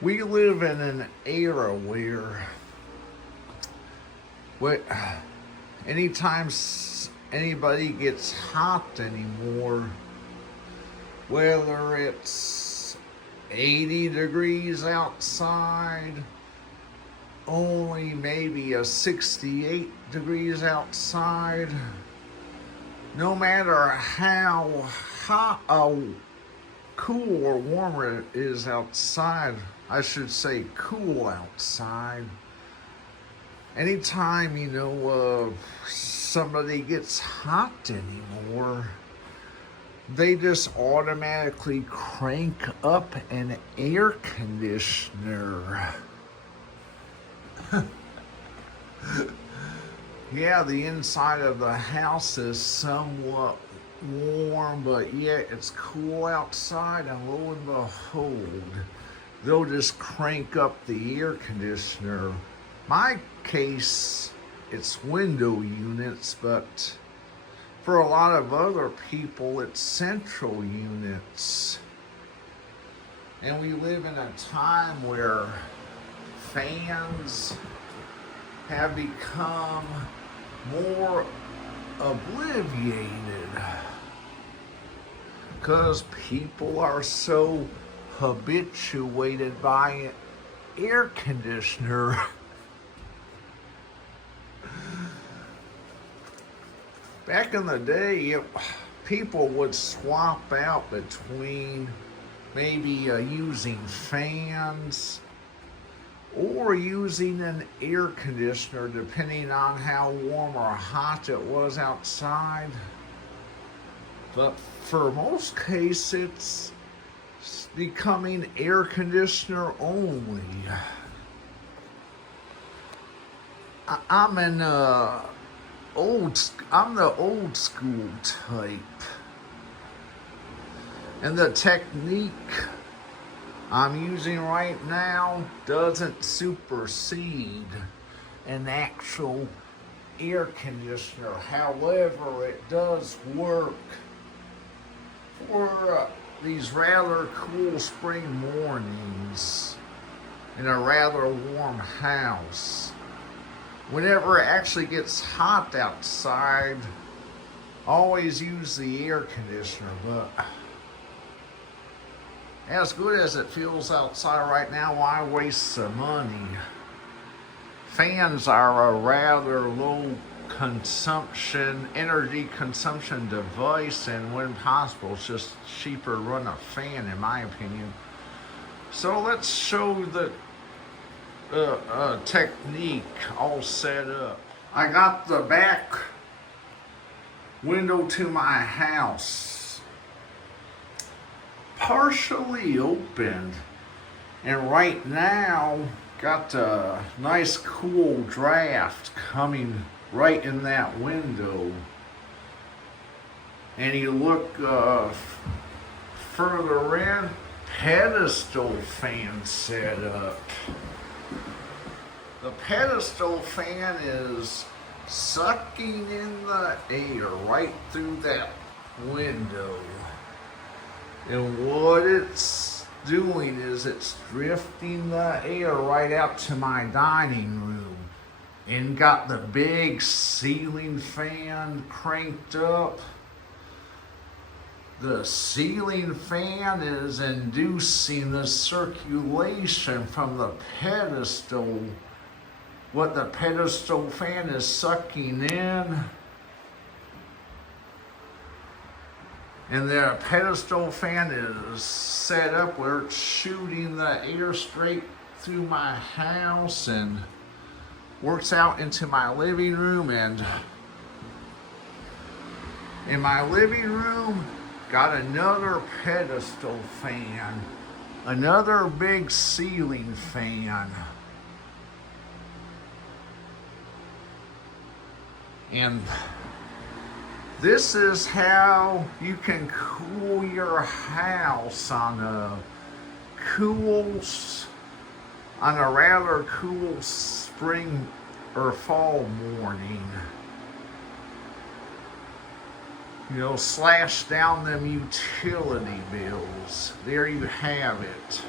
We live in an era where anytime anybody gets hot anymore, whether it's 80 degrees outside, only maybe a 68 degrees outside, no matter how hot, cool or warmer it is outside, I should say cool outside. Anytime, somebody gets hot anymore, they just automatically crank up an air conditioner. Yeah, the inside of the house is somewhat warm, but yet it's cool outside, and lo and behold, they'll just crank up the air conditioner. My case, it's window units, but for a lot of other people, it's central units. And we live in a time where fans have become more obliviated because people are so habituated by an air conditioner. Back in the day, people would swap out between maybe using fans or using an air conditioner, depending on how warm or hot it was outside. But for most cases, it's becoming air conditioner only. I'm the old school type, and the technique I'm using right now doesn't supersede an actual air conditioner. However, it does work for these rather cool spring mornings in a rather warm house. Whenever it actually gets hot outside, always use the air conditioner, but as good as it feels outside right now, why waste some money? Fans are a rather low energy consumption device, and when possible, it's just cheaper to run a fan, in my opinion. So let's show the technique all set up. I got the back window to my house partially opened, and right now got a nice cool draft coming right in that window. And you look further in, pedestal fan set up. The pedestal fan is sucking in the air right through that window. And what it's doing is it's drifting the air right out to my dining room. And got the big ceiling fan cranked up. The ceiling fan is inducing the circulation from the pedestal. What the pedestal fan is sucking in, and the pedestal fan is set up where it's shooting the air straight through my house and works out into my living room. And in my living room, got another pedestal fan, another big ceiling fan. And this is how you can cool your house on a rather cool spring or fall morning. Slash down them utility bills. There you have it.